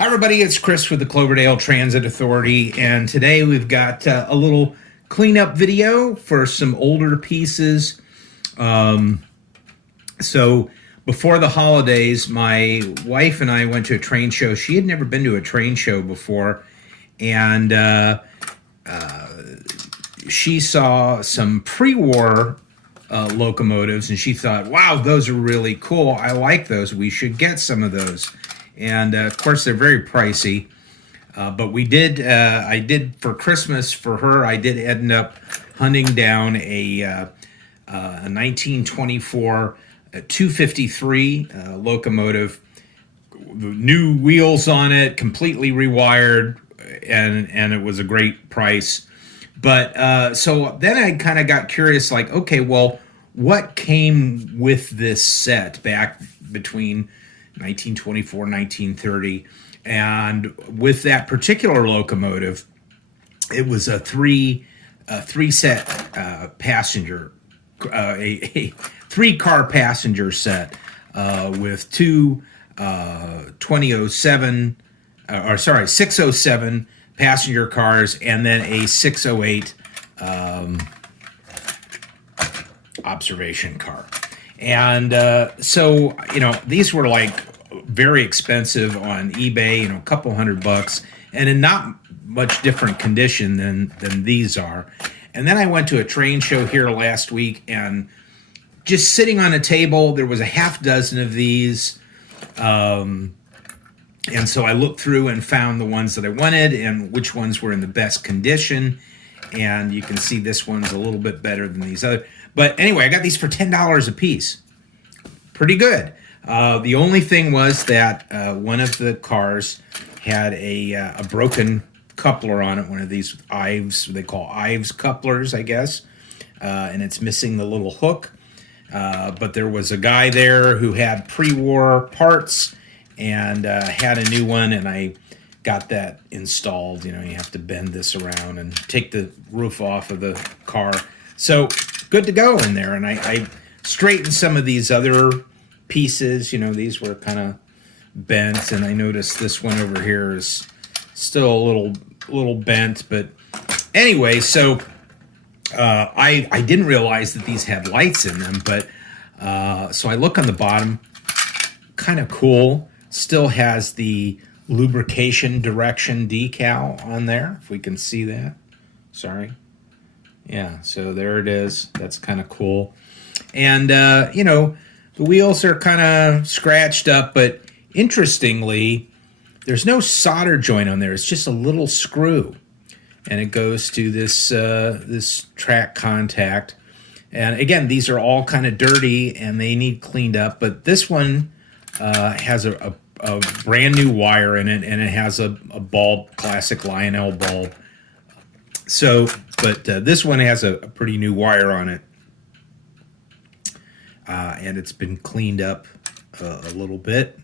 Hi, everybody. It's Chris with the Cloverdale Transit Authority, and today we've got a little cleanup video for some older pieces. So before the holidays, my wife and I went to a train show. She had never been to a train show before, and she saw some pre-war locomotives, and she thought, wow, those are really cool. I like those. We should get some of those. And of course, they're very pricey. But I did for Christmas for her, I did end up hunting down a 1924 253 locomotive, new wheels on it, completely rewired, and it was a great price. But so then I kind of got curious, like, okay, well, what came with this set back between 1924, 1930, and with that particular locomotive, it was a three set passenger, a 3-car passenger set with two 607 passenger cars, and then a 608 observation car. And so, these were like very expensive on eBay, a couple $100, and in not much different condition than these are. And then I went to a train show here last week, and just sitting on a table, there was a half dozen of these. And so I looked through and found the ones that I wanted and which ones were in the best condition. And you can see this one's a little bit better than these other. But anyway, I got these for $10 a piece. Pretty good. The only thing was that one of the cars had a broken coupler on it, one of these Ives, they call Ives couplers, I guess, and it's missing the little hook. But there was a guy there who had pre-war parts and had a new one, and I got that installed. You have to bend this around and take the roof off of the car. So good to go in there. And I straightened some of these other pieces. These were kind of bent, and I noticed this one over here is still a little bent. But anyway, so I didn't realize that these had lights in them, but so I look on the bottom, kind of cool. Still has the lubrication direction decal on there, if we can see that. Sorry. Yeah, so there it is. That's kind of cool. And, the wheels are kind of scratched up, but interestingly, there's no solder joint on there. It's just a little screw. And it goes to this track contact. And again, these are all kind of dirty and they need cleaned up. But this one has a brand new wire in it, and it has a bulb, classic Lionel bulb. So, but this one has a pretty new wire on it. And it's been cleaned up a little bit.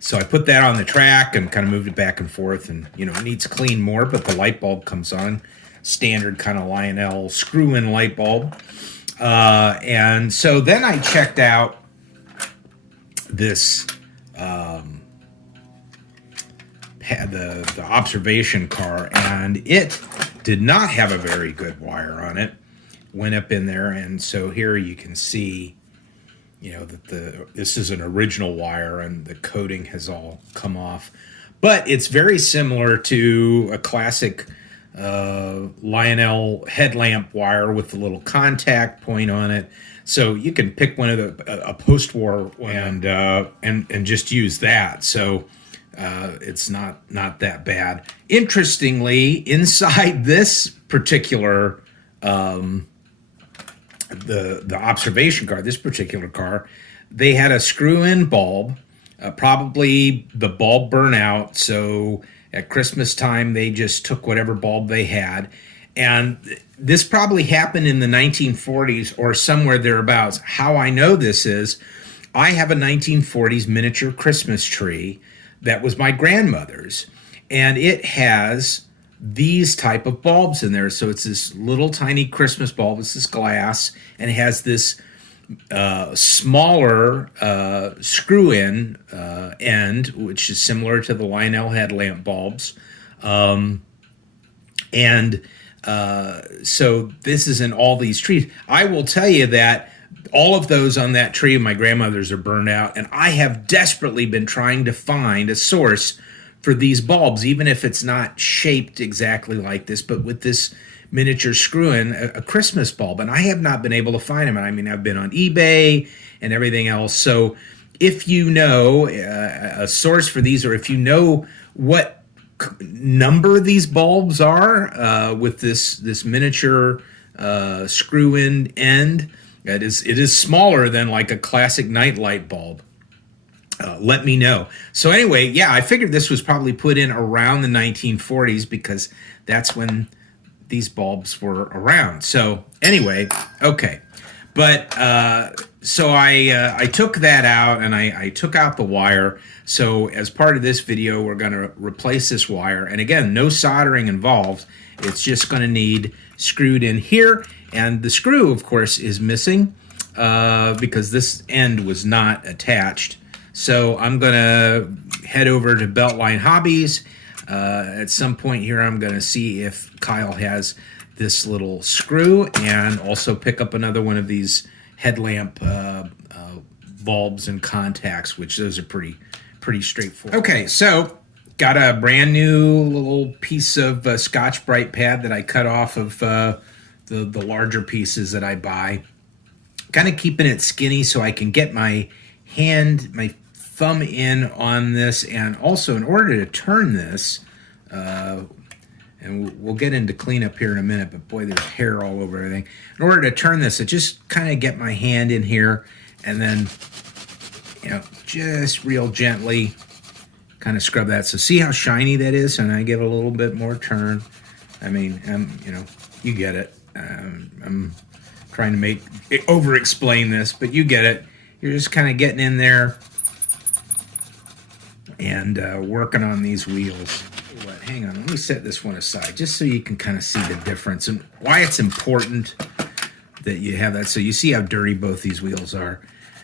So I put that on the track and kind of moved it back and forth, and it needs clean more, but the light bulb comes on, standard kind of Lionel screw-in light bulb. And so then I checked out this the observation car, and it did not have a very good wire on it. Went up in there, and so here you can see that this is an original wire and the coating has all come off. But it's very similar to a classic Lionel headlamp wire with the little contact point on it. So you can pick one of a post-war and just use that. So it's not that bad. Interestingly, inside this particular the observation car, this particular car, they had a screw-in bulb. Probably the bulb burnt out, so at Christmas time they just took whatever bulb they had. And this probably happened in the 1940s or somewhere thereabouts. How I know this is I have a 1940s miniature Christmas tree that was my grandmother's, and it has these type of bulbs in there. So it's this little tiny Christmas bulb. It's this glass, and it has this smaller screw-in end, which is similar to the Lionel headlamp bulbs. And so this is in all these trees. I will tell you that all of those on that tree of my grandmother's are burned out, and I have desperately been trying to find a source for these bulbs, even if it's not shaped exactly like this, but with this miniature screw-in, a Christmas bulb, and I have not been able to find them. I mean, I've been on eBay and everything else. So if you know a source for these, or if you know what number these bulbs are with this miniature screw-in end, it is smaller than like a classic nightlight bulb. Let me know. So anyway, yeah, I figured this was probably put in around the 1940s because that's when these bulbs were around. So anyway, okay. But so I took that out, and I took out the wire. So as part of this video, we're going to replace this wire. And again, no soldering involved. It's just going to need screwed in here. And the screw, of course, is missing because this end was not attached. So I'm going to head over to Beltline Hobbies. At some point here, I'm going to see if Kyle has this little screw, and also pick up another one of these headlamp bulbs and contacts, which those are pretty straightforward. Okay, so got a brand new little piece of Scotch-Brite pad that I cut off of the larger pieces that I buy. Kind of keeping it skinny so I can get my thumb in on this, and also in order to turn this, and we'll get into cleanup here in a minute, but boy, there's hair all over everything. In order to turn this, I just kind of get my hand in here, and then, just real gently kind of scrub that. So see how shiny that is? And I give it a little bit more turn. I mean, you get it. I'm trying to over-explain this, but you get it. You're just kind of getting in there and working on these wheels. But hang on, let me set this one aside just so you can kind of see the difference and why it's important that you have that. So you see how dirty both these wheels are.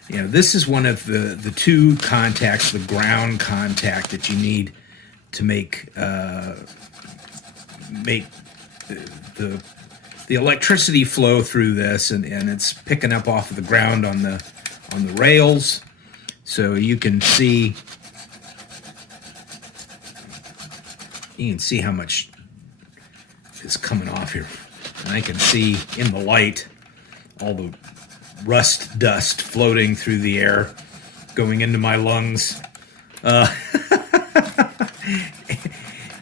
This is one of the two contacts, the ground contact that you need to make the electricity flow through this, and it's picking up off of the ground on the rails. So you can see how much is coming off here. And I can see in the light all the rust dust floating through the air, going into my lungs.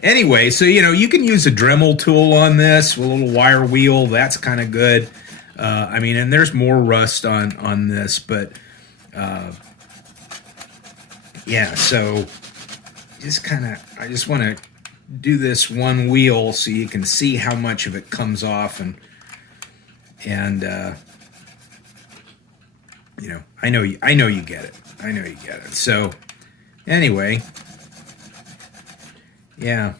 Anyway, so you can use a Dremel tool on this with a little wire wheel. That's kind of good. And there's more rust on this, but yeah. So I just want to do this one wheel so you can see how much of it comes off, and I know you get it. I know you get it. So anyway, yeah.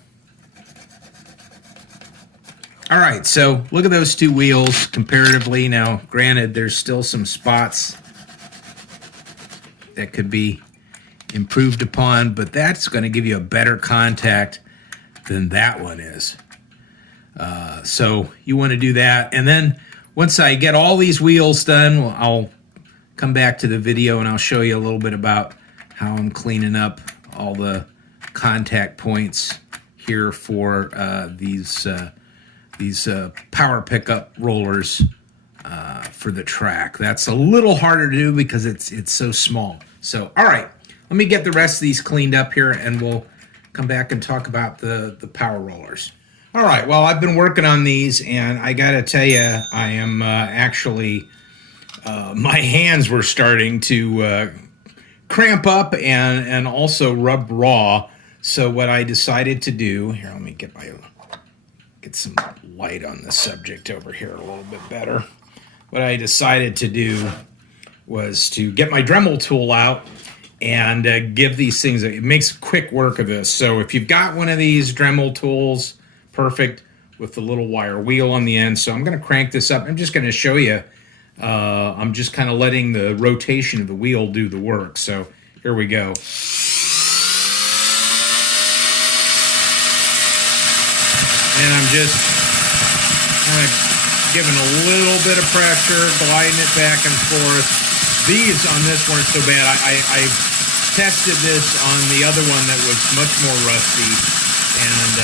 All right, so look at those two wheels comparatively. Now, granted, there's still some spots that could be improved upon, but that's going to give you a better contact than that one is. So you want to do that. And then once I get all these wheels done, I'll come back to the video and I'll show you a little bit about how I'm cleaning up all the contact points here for these power pickup rollers for the track. That's a little harder to do because it's so small. So, all right, let me get the rest of these cleaned up here, and we'll come back and talk about the power rollers. All right, well, I've been working on these, and I got to tell you, I am actually, my hands were starting to cramp up and also rub raw. So what I decided to do, here, let me get some light on the subject over here a little bit better. What I decided to do was to get my Dremel tool out and give these things, it makes quick work of this. So if you've got one of these Dremel tools, perfect, with the little wire wheel on the end. So I'm going to crank this up. I'm just going to show you I'm just kind of letting the rotation of the wheel do the work. So here we go. And I'm just kind of giving a little bit of pressure, gliding it back and forth. These on this weren't so bad. I tested this on the other one that was much more rusty, and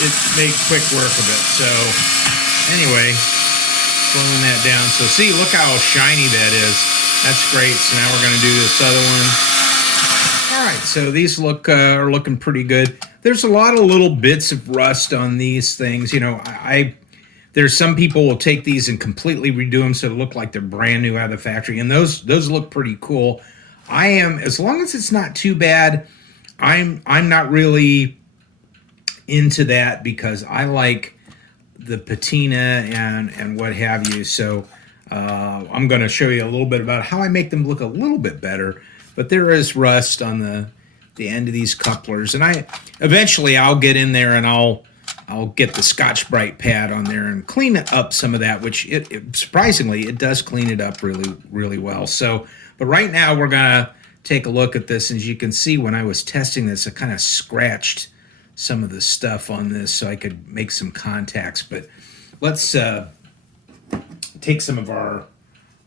it made quick work of it. So anyway, slowing that down. So see, look how shiny that is. That's great. So now we're going to do this other one. All right, so these are looking pretty good. There's a lot of little bits of rust on these things. You know, there's some people will take these and completely redo them so they look like they're brand new out of the factory, and those look pretty cool. I am, as long as it's not too bad, I'm not really into that because I like the patina and what have you. So I'm going to show you a little bit about how I make them look a little bit better. But there is rust on the end of these couplers, and eventually I'll get in there and I'll get the Scotch-Brite pad on there and clean up some of that, which surprisingly it does clean it up really, really well. So, but right now we're gonna take a look at this. As you can see, when I was testing this, I kind of scratched some of the stuff on this so I could make some contacts. But let's take some of our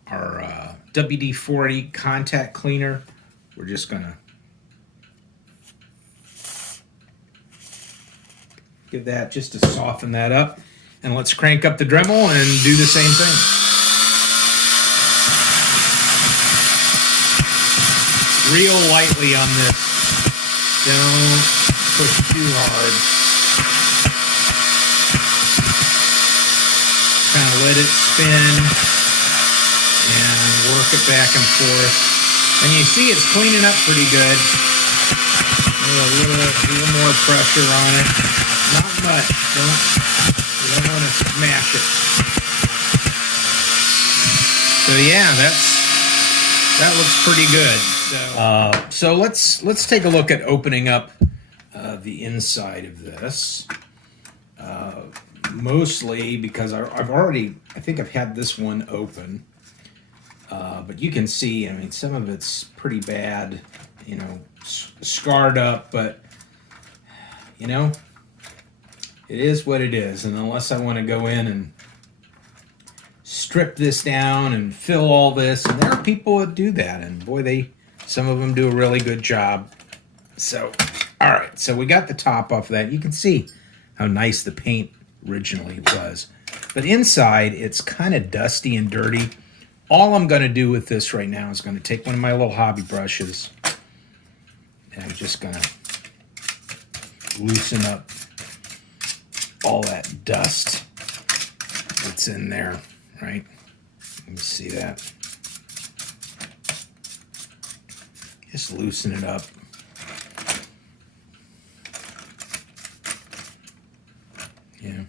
WD-40 contact cleaner. We're just gonna give that just to soften that up, and let's crank up the Dremel and do the same thing. Real lightly on this. Don't push too hard. Kind of let it spin and work it back and forth. And you see it's cleaning up pretty good. A little more pressure on it. Not much. You don't want to smash it. So yeah, that looks pretty good. So let's take a look at opening up the inside of this. Mostly because I think I've had this one open. But you can see, I mean, some of it's pretty bad, you know, scarred up, but, you know, it is what it is. And unless I want to go in and strip this down and fill all this, and there are people that do that, and boy, some of them do a really good job. So, all right, so we got the top off of that. You can see how nice the paint originally was. But inside, it's kind of dusty and dirty. All I'm going to do with this right now is going to take one of my little hobby brushes, and I'm just going to loosen up all that dust that's in there, right? Let me see that. Just loosen it up. Yeah.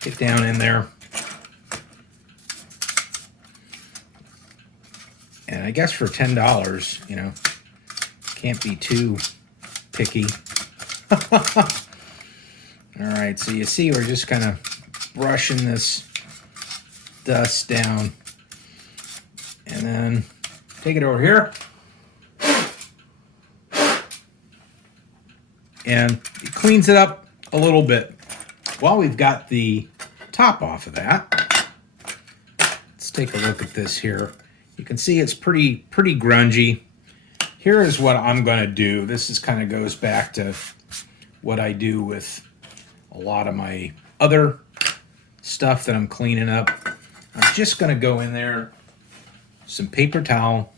Get down in there. And I guess for $10, you know, can't be too picky. All right, so you see we're just kind of brushing this dust down. And then take it over here. And it cleans it up a little bit. While we've got the top off of that, let's take a look at this here. You can see it's pretty grungy. Here is what I'm going to do. This is kind of goes back to what I do with a lot of my other stuff that I'm cleaning up. I'm just going to go in there, some paper towel,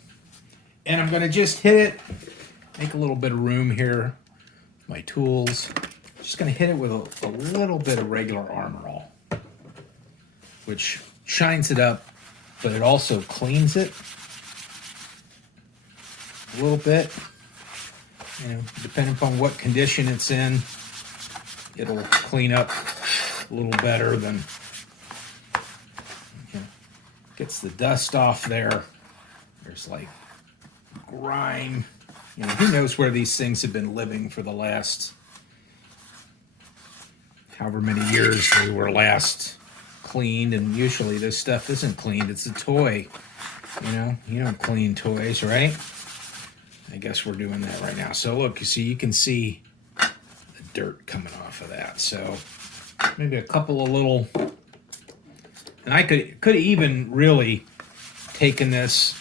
and I'm going to just hit it, make a little bit of room here, my tools. Just going to hit it with a little bit of regular Armor All, which shines it up, but it also cleans it a little bit. You know, depending upon what condition it's in, it'll clean up a little better than, you know, gets the dust off there. There's like grime. You know, who knows where these things have been living for the last however many years they were last cleaned, and usually this stuff isn't cleaned. It's a toy. You don't clean toys, right? I guess we're doing that right now. So look, you can see the dirt coming off of that. So maybe a couple of little, and I could even really taken this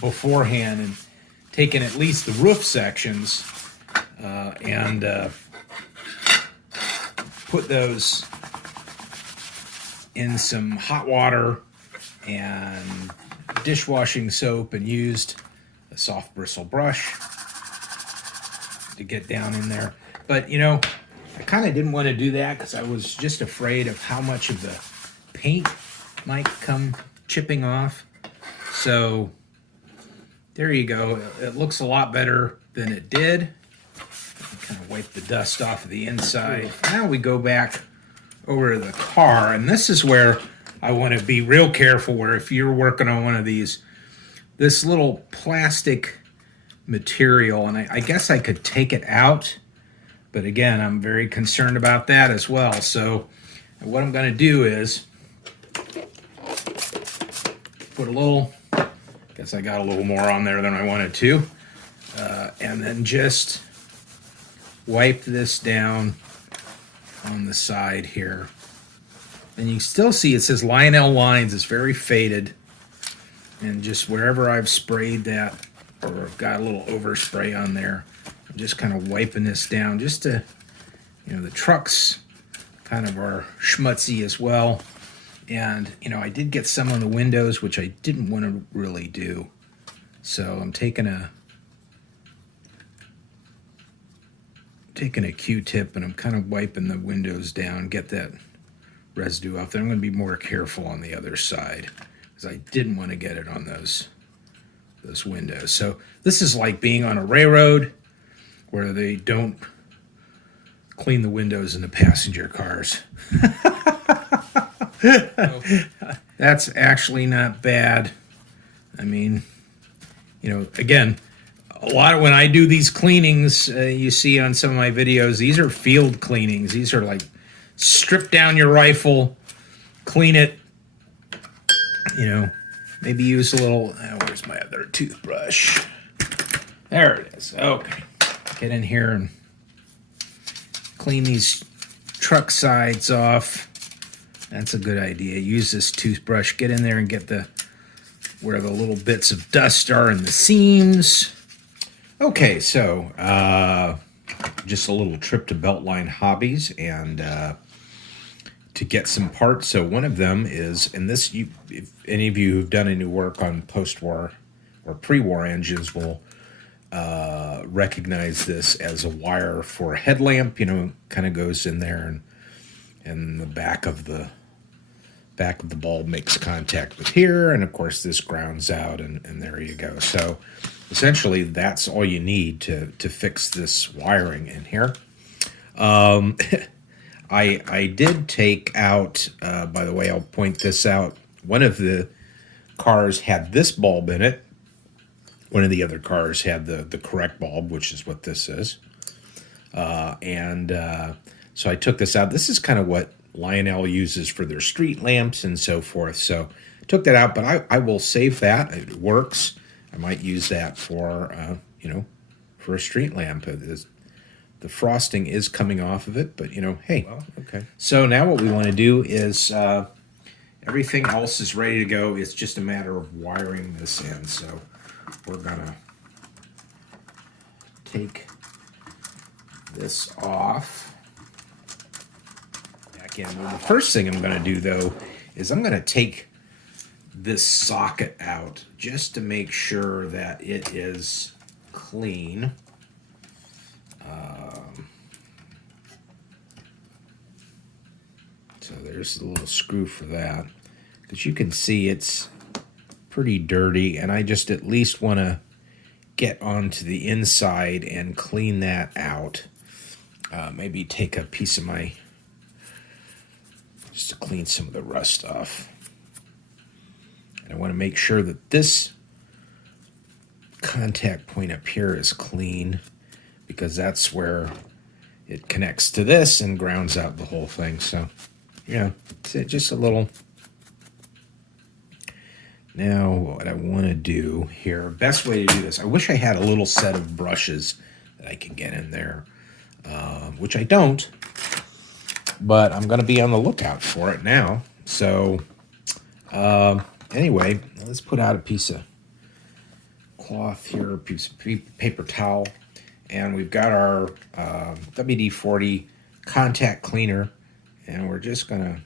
beforehand and taken at least the roof sections and put those in some hot water and dishwashing soap and used a soft bristle brush to get down in there. But I kind of didn't want to do that because I was just afraid of how much of the paint might come chipping off. So there you go. It looks a lot better than it did. Kind of wipe the dust off of the inside. Now we go back over to the car, and this is where I want to be real careful, where if you're working on one of these, this little plastic material, and I guess I could take it out, but again, I'm very concerned about that as well. So what I'm going to do is put a little, I guess I got a little more on there than I wanted to, and then just wipe this down on the side here. And you can still see it says Lionel Lines. It's very faded. And just wherever I've sprayed that, or I've got a little overspray on there, I'm just kind of wiping this down just to, the trucks kind of are schmutzy as well. And, I did get some on the windows, which I didn't want to really do. So I'm taking a Q-tip and I'm kind of wiping the windows down, get that residue off there. I'm going to be more careful on the other side because I didn't want to get it on those windows. So this is like being on a railroad where they don't clean the windows in the passenger cars. That's actually not bad. I mean, again, a lot of when I do these cleanings, you see on some of my videos, these are field cleanings. These are like strip down your rifle, clean it, maybe use a little, where's my other toothbrush? There it is. Okay. Get in here and clean these truck sides off. That's a good idea. Use this toothbrush. Get in there and get where the little bits of dust are in the seams. Okay, so just a little trip to Beltline Hobbies and to get some parts. So one of them is, and this, if any of you who've done any work on post-war or pre-war engines will recognize this as a wire for a headlamp. Kind of goes in there, and the back of the bulb makes contact with here, and of course this grounds out, and there you go. So essentially that's all you need to fix this wiring in here. I did take out, by the way, I'll point this out, one of the cars had this bulb in it. One of the other cars had the correct bulb, which is what this is. So I took this out. This is kind of what Lionel uses for their street lamps and so forth. So I took that out, but I will save that. It works. I might use that for, for a street lamp. The frosting is coming off of it, but, hey. Well, okay. So now what we want to do is everything else is ready to go. It's just a matter of wiring this in. So we're going to take this off. Back in. Well, the first thing I'm going to do, though, is I'm going to take this socket out just to make sure that it is clean. So there's the little screw for that. Because you can see it's pretty dirty, and I just at least want to get onto the inside and clean that out. Maybe take a piece of just to clean some of the rust off. And I want to make sure that this contact point up here is clean, because that's where it connects to this and grounds out the whole thing. So, yeah, it's just a little. Now, what I want to do here, best way to do this, I wish I had a little set of brushes that I can get in there, which I don't, but I'm going to be on the lookout for it now. So, anyway, let's put out a piece of cloth here, a piece of paper towel, and we've got our WD-40 contact cleaner, and we're just going to,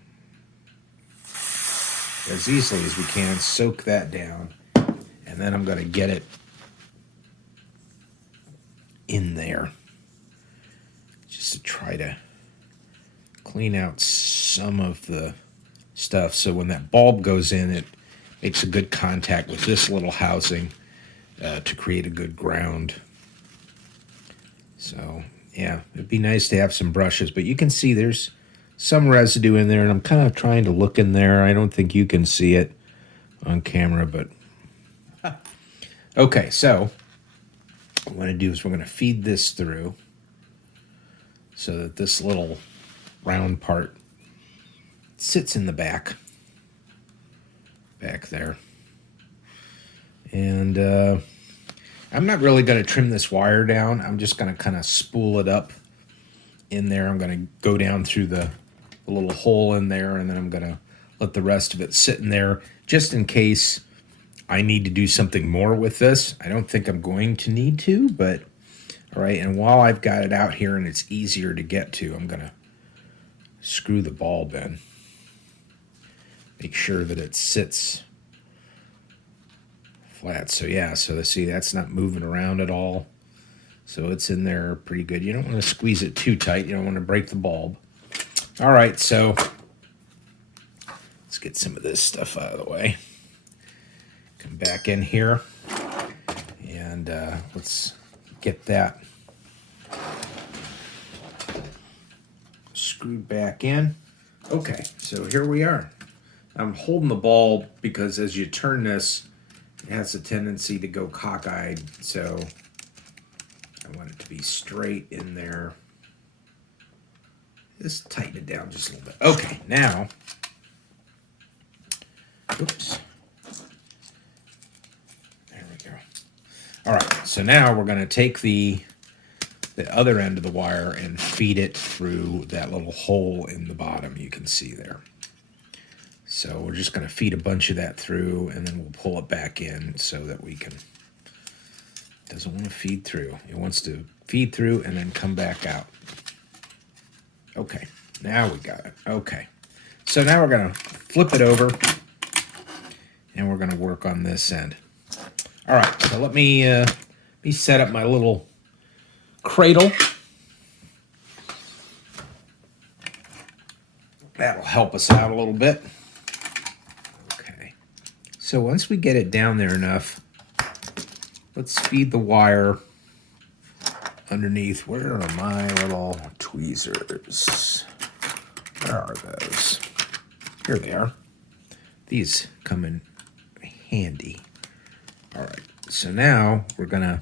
as easily as we can, soak that down, and then I'm going to get it in there just to try to clean out some of the stuff, so when that bulb goes in, it makes a good contact with this little housing to create a good ground. So yeah, it'd be nice to have some brushes, but you can see there's some residue in there, and I'm kind of trying to look in there. I don't think you can see it on camera, but okay, so what I'm going to do is we're going to feed this through so that this little round part sits in the back there. And I'm not really going to trim this wire down. I'm just going to kind of spool it up in there. I'm going to go down through the little hole in there, and then I'm going to let the rest of it sit in there just in case I need to do something more with this. I don't think I'm going to need to, but all right. And while I've got it out here and it's easier to get to, I'm going to screw the bulb in. Make sure that it sits flat. So yeah, so see, that's not moving around at all. So it's in there pretty good. You don't want to squeeze it too tight. You don't want to break the bulb. All right, so let's get some of this stuff out of the way. Come back in here, and let's get that screwed back in. Okay, so here we are. I'm holding the bulb because as you turn this, it has a tendency to go cockeyed, so I want it to be straight in there. Just tighten it down just a little bit. Okay, now, oops. There we go. All right, so now we're going to take the other end of the wire and feed it through that little hole in the bottom you can see there. So we're just going to feed a bunch of that through, and then we'll pull it back in so that we can, it doesn't want to feed through. It wants to feed through and then come back out. Okay, now we got it. Okay, so now we're going to flip it over, and we're going to work on this end. All right, so let me set up my little cradle. That'll help us out a little bit. Okay, so once we get it down there enough, let's feed the wire underneath. Where are my little tweezers? Where are those? Here they are. These come in handy. All right, so now we're gonna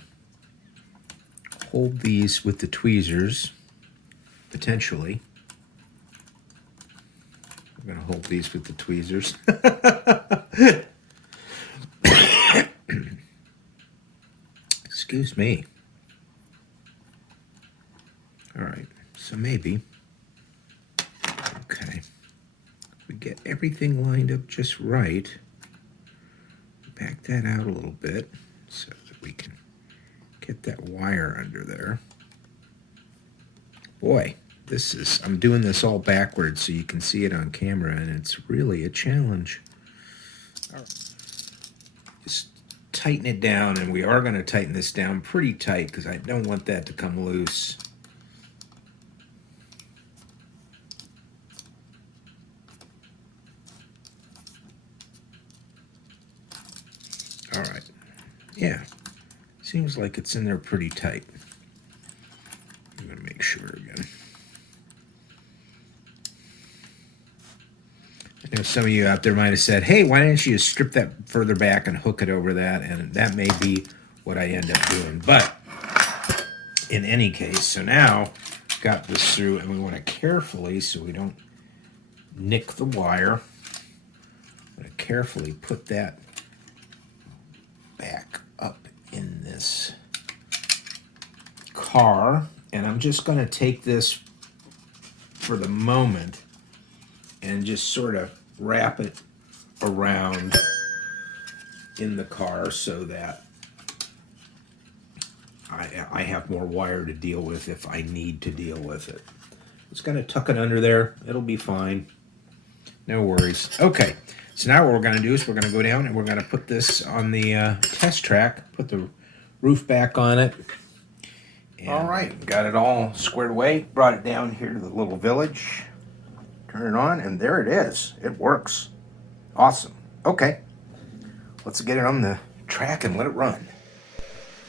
hold these with the tweezers, potentially. We're gonna hold these with the tweezers. Excuse me. All right, so maybe, okay, we get everything lined up just right. Back that out a little bit so that we can get that wire under there. Boy, I'm doing this all backwards so you can see it on camera, and it's really a challenge. All right. Just tighten it down, and we are going to tighten this down pretty tight because I don't want that to come loose. All right, yeah, seems like it's in there pretty tight. I'm gonna make sure again. I know some of you out there might have said, hey, why didn't you just strip that further back and hook it over that? And that may be what I end up doing. But in any case, so now got this through, and we want to carefully, so we don't nick the wire, I'm going to carefully put that back up in this car, and I'm just going to take this for the moment and just sort of wrap it around in the car so that I have more wire to deal with if I need to deal with it. Just going to tuck it under there. It'll be fine. No worries. Okay, so now what we're going to do is we're going to go down and we're going to put this on the test track, put the roof back on it. And all right, got it all squared away. Brought it down here to the little village. Turn it on, and there it is. It works. Awesome. Okay, let's get it on the track and let it run.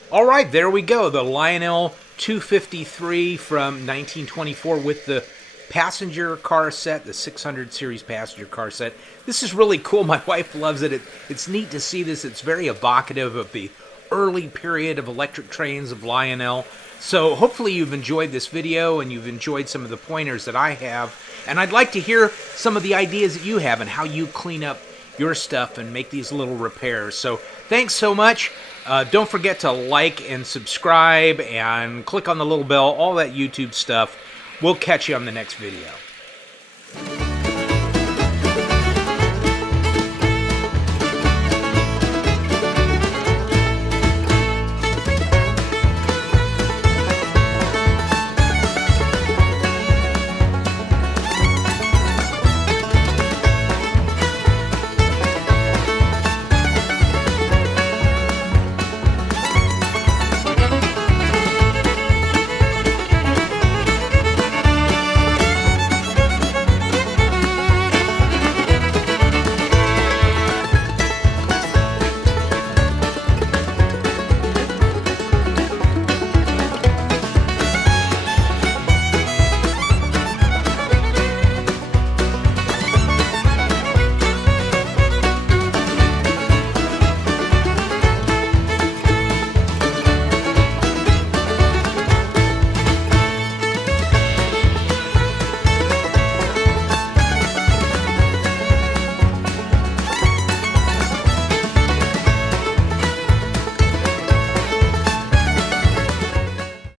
All right, there we go. The Lionel 253 from 1924 with the passenger car set, the 600 series passenger car set. This is really cool. My wife loves it. It's neat to see this. It's very evocative of the early period of electric trains of Lionel. So hopefully you've enjoyed this video and you've enjoyed some of the pointers that I have. And I'd like to hear some of the ideas that you have and how you clean up your stuff and make these little repairs. So thanks so much. Don't forget to like and subscribe and click on the little bell, all that YouTube stuff. We'll catch you on the next video.